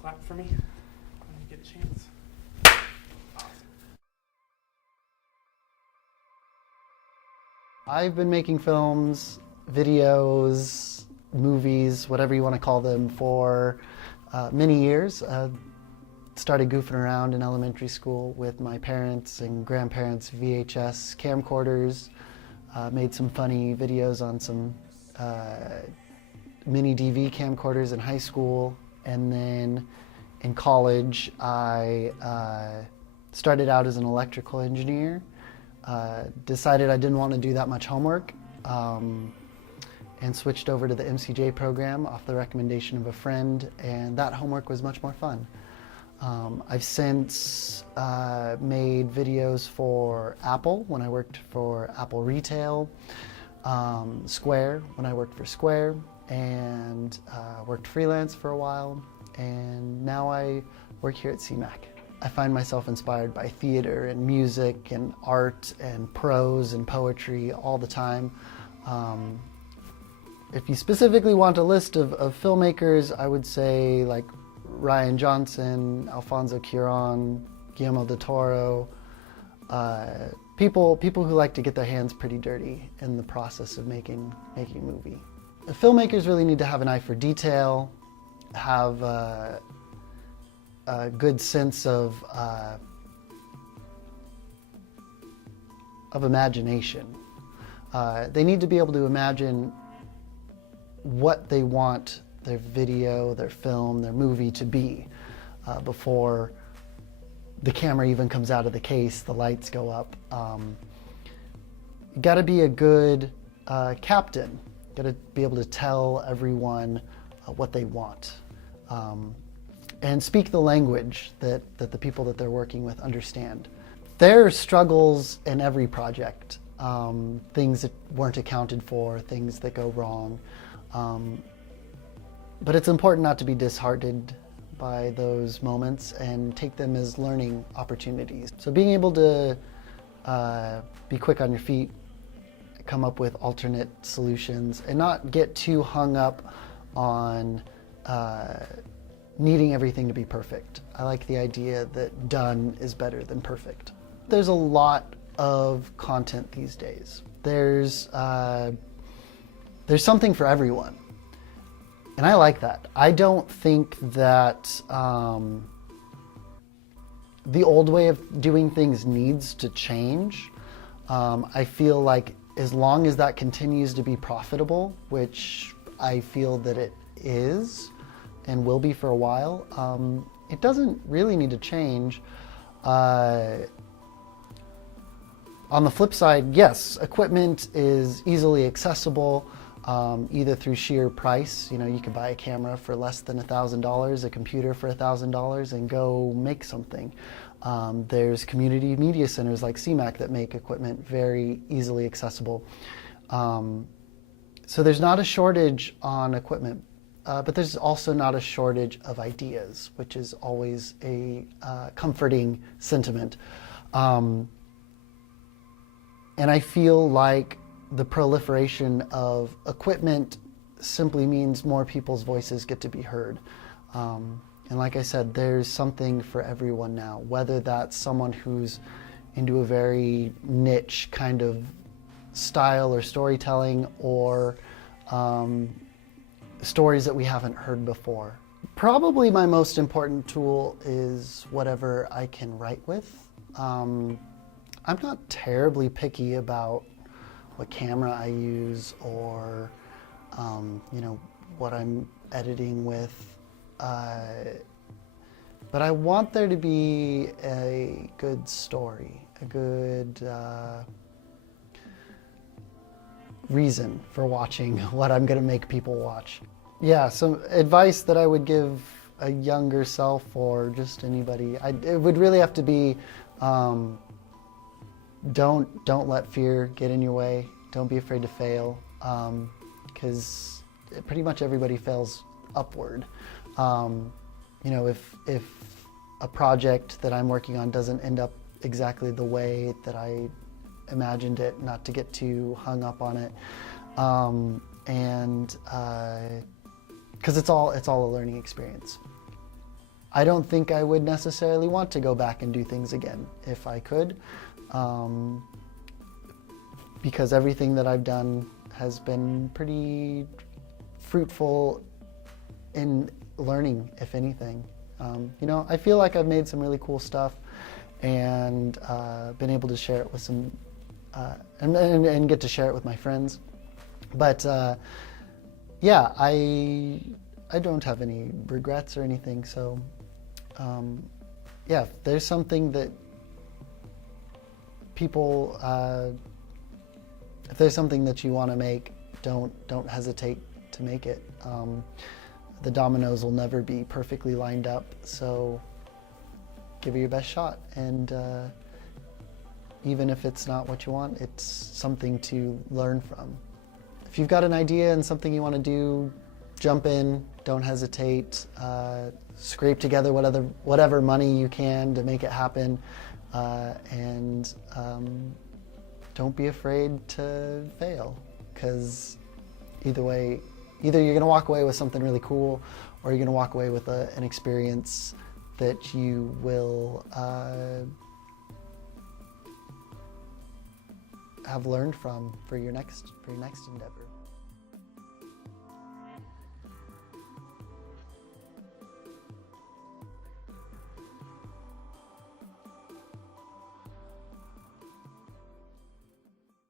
clap for me when you get a chance. Awesome. I've been making films, videos, movies, whatever you want to call them, for many years. Started goofing around in elementary school with my parents and grandparents' VHS camcorders. Made some funny videos on some mini DV camcorders in high school. And then in college, I started out as an electrical engineer. Decided I didn't want to do that much homework, and switched over to the MCJ program off the recommendation of a friend, and that homework was much more fun. I've since made videos for Apple when I worked for Apple Retail, Square when I worked for Square, and worked freelance for a while, and now I work here at CMAC. I find myself inspired by theater and music and art and prose and poetry all the time. If you specifically want a list of filmmakers, I would say like Rian Johnson, Alfonso Cuarón, Guillermo del Toro, people who like to get their hands pretty dirty in the process of making a movie. The filmmakers really need to have an eye for detail, have a good sense of imagination. They need to be able to imagine what they want their video, their film, their movie to be before the camera even comes out of the case, the lights go up. You gotta be a good captain. You gotta be able to tell everyone what they want. And speak the language that the people that they're working with understand. There are struggles in every project, things that weren't accounted for, things that go wrong. But it's important not to be disheartened by those moments and take them as learning opportunities. So being able to be quick on your feet, come up with alternate solutions, and not get too hung up on needing everything to be perfect. I like the idea that done is better than perfect. There's a lot of content these days. There's something for everyone. And I like that. I don't think that the old way of doing things needs to change. I feel like as long as that continues to be profitable, which I feel that it is and will be for a while, it doesn't really need to change. On the flip side, yes, equipment is easily accessible. Either through sheer price, you can buy a camera for less than $1,000, a computer for $1,000, and go make something. There's community media centers like CMAC that make equipment very easily accessible. So there's not a shortage on equipment, but there's also not a shortage of ideas, which is always a comforting sentiment. And I feel like the proliferation of equipment simply means more people's voices get to be heard. And like I said, there's something for everyone now, whether that's someone who's into a very niche kind of style or storytelling, or stories that we haven't heard before. Probably my most important tool is whatever I can write with. I'm not terribly picky about what camera I use or what I'm editing with, but I want there to be a good story, a good reason for watching what I'm going to make people watch. Yeah, some advice that I would give a younger self or just anybody, it would really have to be don't let fear get in your way. Don't be afraid to fail, because pretty much everybody fails upward. If a project that I'm working on doesn't end up exactly the way that I imagined it, not to get too hung up on it, because it's all a learning experience. I don't think I would necessarily want to go back and do things again if I could, because everything that I've done has been pretty fruitful in learning, if anything. You know, I feel like I've made some really cool stuff and been able to share it with some, and get to share it with my friends. But yeah, I don't have any regrets or anything. So yeah, if there's something that people, if there's something that you want to make, don't hesitate to make it. The dominoes will never be perfectly lined up, so give it your best shot. And even if it's not what you want, it's something to learn from. If you've got an idea and something you want to do, jump in, don't hesitate, scrape together whatever money you can to make it happen, and don't be afraid to fail, because either way, either you're going to walk away with something really cool, or you're going to walk away with an experience that you will have learned from for your next endeavor.